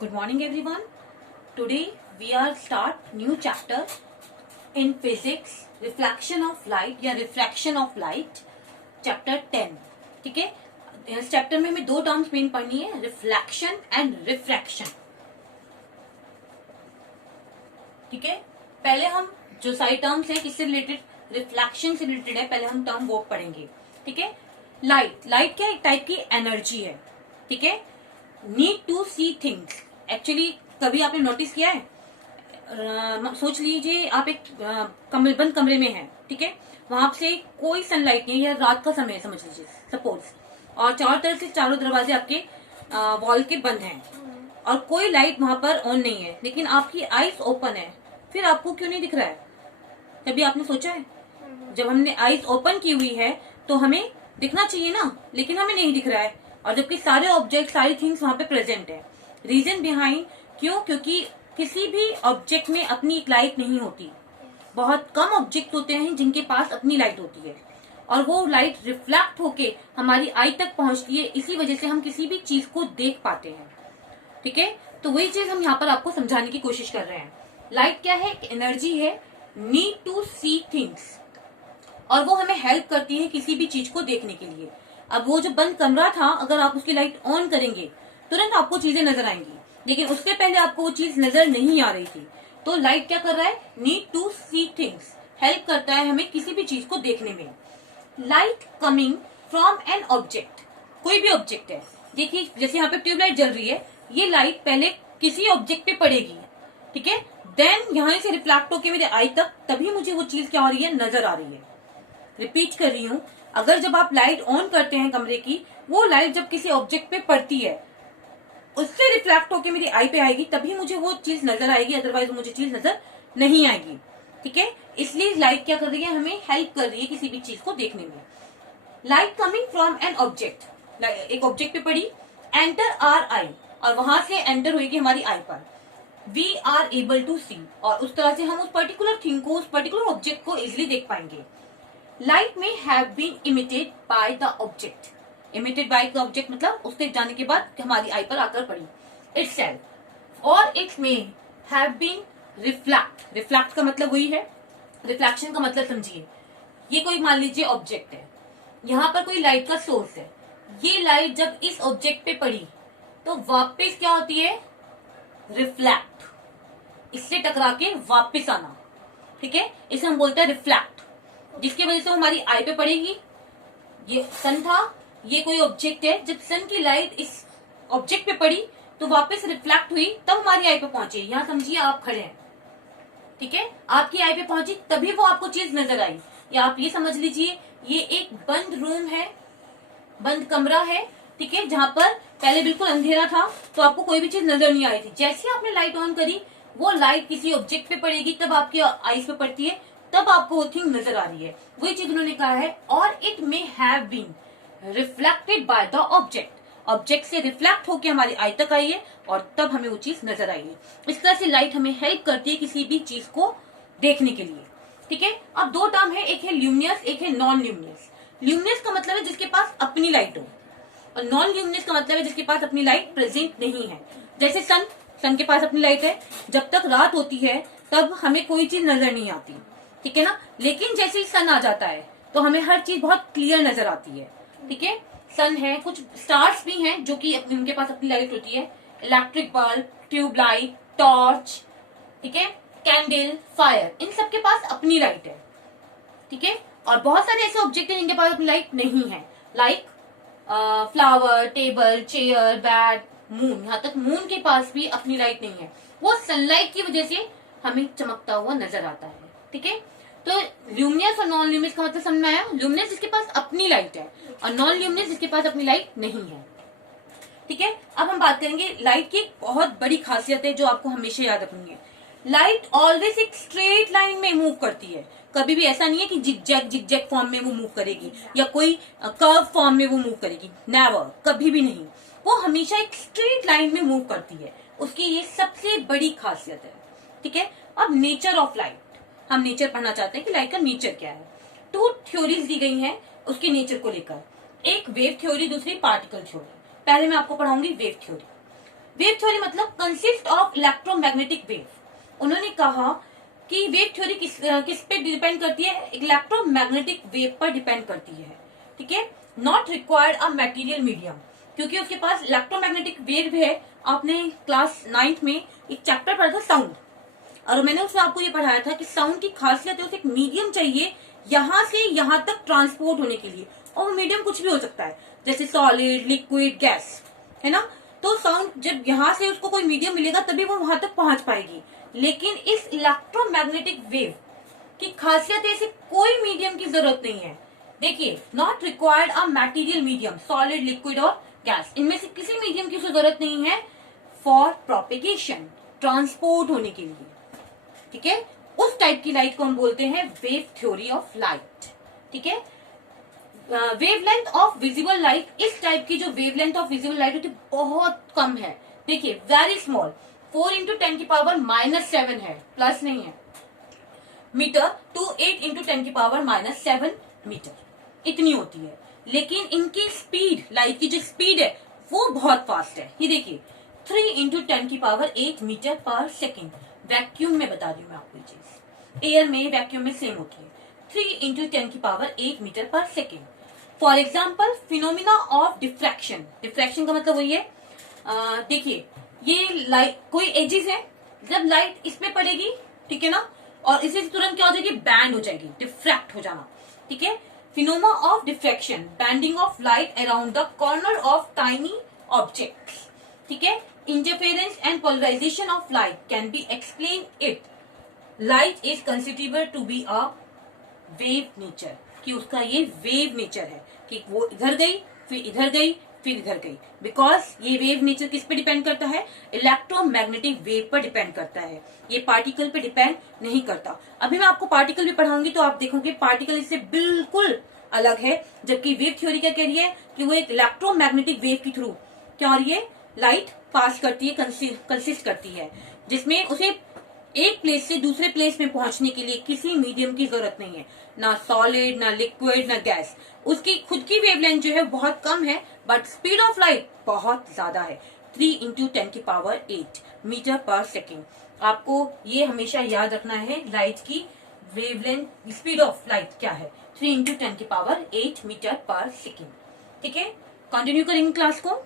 Good morning everyone. Today we are start new chapter in physics, reflection of light या refraction of light, chapter 10. ठीक है, इस chapter में हमें दो टर्म्स मेन पढ़नी है, रिफ्लेक्शन एंड रिफ्रैक्शन. ठीक है, पहले हम जो सारी टर्म्स है किससे रिलेटेड, रिफ्लेक्शन से रिलेटेड है, पहले हम टर्म वो पढ़ेंगे. ठीक है, लाइट क्या एक टाइप की एनर्जी है. ठीक है, need to see things. Actually कभी आपने नोटिस किया है, सोच लीजिए आप एक बंद कमरे में हैं. ठीक है, वहां से कोई सनलाइट नहीं है या रात का समय है समझ लीजिए सपोज, और चारों तरफ से चारों दरवाजे आपके वॉल के बंद हैं और कोई लाइट वहां पर ऑन नहीं है, लेकिन आपकी आईज ओपन है, फिर आपको क्यों नहीं दिख रहा है? कभी आपने सोचा है? जब हमने आईज ओपन की हुई है तो हमें दिखना चाहिए ना, लेकिन हमें नहीं दिख रहा है, और जबकि सारे ऑब्जेक्ट सारी थिंग्स वहां पे प्रेजेंट है. रीजन बिहाइंड क्यों? क्योंकि किसी भी ऑब्जेक्ट में अपनी एक लाइट नहीं होती. बहुत कम ऑब्जेक्ट होते हैं जिनके पास अपनी लाइट होती है, और वो लाइट रिफ्लेक्ट होके हमारी आई तक पहुंचती है. इसी वजह से हम किसी भी चीज को देख पाते हैं. ठीक है, तो वही चीज हम यहाँ पर आपको समझाने की कोशिश कर रहे हैं. लाइट क्या है? एक एनर्जी है, नीड टू सी थिंग्स, और वो हमें हेल्प करती है किसी भी चीज को देखने के लिए. अब वो जो बंद कमरा था, अगर आप उसकी लाइट ऑन करेंगे तुरंत आपको चीजें नजर आएंगी, लेकिन उससे पहले आपको वो चीज नजर नहीं आ रही थी. तो लाइट क्या कर रहा है? Need to see things, help करता है हमें किसी भी चीज को देखने में. Light coming from an object, कोई भी ऑब्जेक्ट है, देखिए जैसे यहाँ पे ट्यूबलाइट जल रही है, ये लाइट पहले किसी ऑब्जेक्ट पे पड़ेगी. ठीक है, देन यहाँ से रिफ्लेक्ट होके मेरे आई तक, तभी मुझे वो चीज क्या हो रही है, नजर आ रही है. रिपीट कर रही हूँ, अगर जब आप लाइट ऑन करते हैं कमरे की, वो लाइट जब किसी ऑब्जेक्ट पे पड़ती है, उससे रिफ्लेक्ट होके मेरी आई पे आएगी, तभी मुझे वो चीज नजर आएगी, अदरवाइज मुझे चीज नजर नहीं आएगी. ठीक है, इसलिए लाइट क्या कर रही है, हमें हेल्प कर रही है किसी भी चीज को देखने में. Light coming from an object, एक ऑब्जेक्ट पे पड़ी, एंटर आर आई, और वहां से एंटर होगी हमारी आई पर. वी आर एबल टू सी, और उस तरह से हम उस पर्टिकुलर थिंग को, उस पर्टिकुलर ऑब्जेक्ट को इजिली देख पाएंगे. लाइट में have been emitted by the object, emitted by the object मतलब उसके जाने के बाद हमारी आई पर आकर पड़ी. इटसेल्फ, और इट्स में हैव बीन रिफ्लेक्ट, रिफ्लेक्ट का मतलब वही है, रिफ्लेक्शन का मतलब समझिए, ये कोई मान लीजिए ऑब्जेक्ट है, यहाँ पर कोई लाइट का सोर्स है, ये लाइट जब इस ऑब्जेक्ट पे पड़ी तो वापस क्या होती है, रिफ्लेक्ट, इससे टकरा के वापस आना. ठीक है, इसे हम बोलते हैं रिफ्लेक्ट, जिसकी वजह से हमारी आई पे पड़ेगी. ये सन था, ये कोई ऑब्जेक्ट है, जब सन की लाइट इस ऑब्जेक्ट पे पड़ी तो वापस रिफ्लेक्ट हुई, तब हमारी आई पे पहुंची. यहाँ समझिए आप खड़े हैं, ठीक है, आपकी आई पे पहुंची तभी वो आपको चीज नजर आई. या आप ये समझ लीजिए, ये एक बंद रूम है, बंद कमरा है. ठीक है, जहां पर पहले बिल्कुल अंधेरा था तो आपको कोई भी चीज नजर नहीं आ रही थी. जैसे आपने लाइट ऑन करी, वो लाइट किसी ऑब्जेक्ट पे पड़ेगी, तब आपकी आईज पे पड़ती है, तब आपको वो थिंग नजर आ रही है. वही चीज उन्होंने कहा है, और it may have been reflected by the object, object से रिफ्लेक्ट होकर हमारी आई तक आई है, और तब हमें वो चीज नजर आई है. इस तरह से लाइट हमें हेल्प करती है किसी भी चीज को देखने के लिए. ठीक है, अब दो टर्म है, एक है ल्यूमिनस, एक है नॉन ल्यूमिनस. ल्यूमिनस का मतलब है जिसके पास अपनी लाइट हो, और नॉन ल्यूमिनस का मतलब है जिसके पास अपनी लाइट प्रेजेंट नहीं है. जैसे सन के पास अपनी लाइट है, जब तक रात होती है तब हमें कोई चीज नजर नहीं आती. ठीक है ना, लेकिन जैसे ही सन आ जाता है तो हमें हर चीज बहुत क्लियर नजर आती है. ठीक है, सन है, कुछ स्टार्स भी हैं जो कि उनके पास अपनी लाइट होती है, इलेक्ट्रिक बल्ब, ट्यूबलाइट, टॉर्च, ठीक है, कैंडल, फायर, इन सब के पास अपनी लाइट है. ठीक है, और बहुत सारे ऐसे ऑब्जेक्ट हैं जिनके पास अपनी लाइट नहीं है, like flower, table, chair, bed, moon. यहाँ तक मून के पास भी अपनी लाइट नहीं है, वो सनलाइट की वजह से हमें चमकता हुआ नजर आता है. ठीक है, तो ल्यूमिनस और नॉन ल्यूमिनस का मतलब समझ में आया. ल्यूमिनस जिसके पास अपनी लाइट है, और नॉन ल्यूमिनस जिसके पास अपनी लाइट नहीं है. ठीक है, अब हम बात करेंगे लाइट की एक बहुत बड़ी खासियत है जो आपको हमेशा याद रखनी है. लाइट ऑलवेज एक स्ट्रेट लाइन में मूव करती है, कभी भी ऐसा नहीं है कि जिगजैग फॉर्म में वो मूव करेगी या कोई कर्व फॉर्म में वो मूव करेगी. नेवर, कभी भी नहीं. वो हमेशा एक स्ट्रेट लाइन में मूव करती है, उसकी ये सबसे बड़ी खासियत है. ठीक है, अब नेचर ऑफ लाइट, हम नेचर पढ़ना चाहते हैं कि लाइट का नेचर क्या है. टू थ्योरीज दी गई हैं उसके नेचर को लेकर, एक वेव थ्योरी, दूसरी पार्टिकल थ्योरी. पहले मैं आपको पढ़ाऊंगी वेव थ्योरी. वेव थ्योरी मतलब कंसिस्ट ऑफ इलेक्ट्रोमैग्नेटिक वेव। उन्होंने कहा कि वेव थ्योरी किस पे डिपेंड करती है, इलेक्ट्रोमैग्नेटिक वेव पर डिपेंड करती है, ठीक है। Not required a material medium, क्योंकि उसके पास इलेक्ट्रोमैग्नेटिक वेव है। आपने क्लास 9th में एक चैप्टर पढ़ा था साउंड, और मैंने उसमें आपको ये पढ़ाया था कि साउंड की खासियत है उसे एक मीडियम चाहिए यहां से यहां तक ट्रांसपोर्ट होने के लिए, और वो मीडियम कुछ भी हो सकता है, जैसे सॉलिड, लिक्विड, गैस, है ना। तो साउंड जब यहां से उसको कोई मीडियम मिलेगा तभी वो वहां तक पहुंच पाएगी। लेकिन इस इलेक्ट्रोमैग्नेटिक वेव की खासियत है, इसे कोई मीडियम की जरूरत नहीं है। देखिए, not required a material medium, solid, liquid और गैस, इनमें से किसी मीडियम की उसे जरूरत नहीं है फॉर प्रोपेगेशन, ट्रांसपोर्ट होने के लिए, ठीक है। उस टाइप की लाइट को हम बोलते हैं वेव थ्योरी ऑफ लाइट, ठीक है। वेवलेंथ ऑफ विजिबल लाइट, इस टाइप की जो वेवलेंथ ऑफ विजिबल लाइट होती है बहुत कम है। देखिए, वेरी स्मॉल, 4 × 10⁻⁻7 है, प्लस नहीं है, मीटर टू 8 × 10⁻⁻7 मीटर, इतनी होती है। लेकिन इनकी स्पीड, लाइट की जो स्पीड है वो बहुत फास्ट है। ये देखिए, 3 × 10⁸ मीटर पर सेकेंड। वैक्यूम में बता रही हूँ मैं आपको ये चीज, एयर में, वैक्यूम में सेम होती है, 3 × 10⁸ मीटर पर second. For example, phenomena of diffraction, diffraction का मतलब वही है, देखिए ये लाइट कोई एजिस है, जब लाइट इस पे पड़ेगी, ठीक है ना, और इसे तुरंत क्या हो जाएगी, बैंड हो जाएगी, डिफ्रैक्ट हो जाना, ठीक है। Phenomena of diffraction, bending of light around the corner of tiny objects, ठीक है। Interference and polarisation of light can be explain it. Light is considerable to be a wave nature, कि उसका ये वेव नेचर है, कि वो इधर गई, फिर इधर गई, फिर इधर गई, बिकॉज ये वेव नेचर किस पे डिपेंड करता है, इलेक्ट्रोमैग्नेटिक वेव पर डिपेंड करता है, ये पार्टिकल पे डिपेंड नहीं करता। अभी मैं आपको पार्टिकल भी पढ़ाऊंगी तो आप देखोगे पार्टिकल इससे बिल्कुल अलग है, जबकि वेव थ्योरी क्या कह रही है कि वो एक इलेक्ट्रोमैग्नेटिक वेव के थ्रू क्या हो रही है, लाइट पास करती है, कंसिस्ट करती है, जिसमें उसे एक प्लेस से दूसरे प्लेस में पहुंचने के लिए किसी मीडियम की जरूरत नहीं है, ना सॉलिड, ना लिक्विड, ना गैस। उसकी खुद की वेवलेंथ जो है बहुत कम है, बट स्पीड ऑफ लाइट बहुत ज्यादा है, 3 × 10⁸ मीटर पर सेकेंड। आपको ये हमेशा याद रखना है, लाइट की वेवलेंथ, स्पीड ऑफ लाइट क्या है, 3 × 10⁸ मीटर पर सेकेंड, ठीक है। कंटिन्यू करेंगे क्लास को।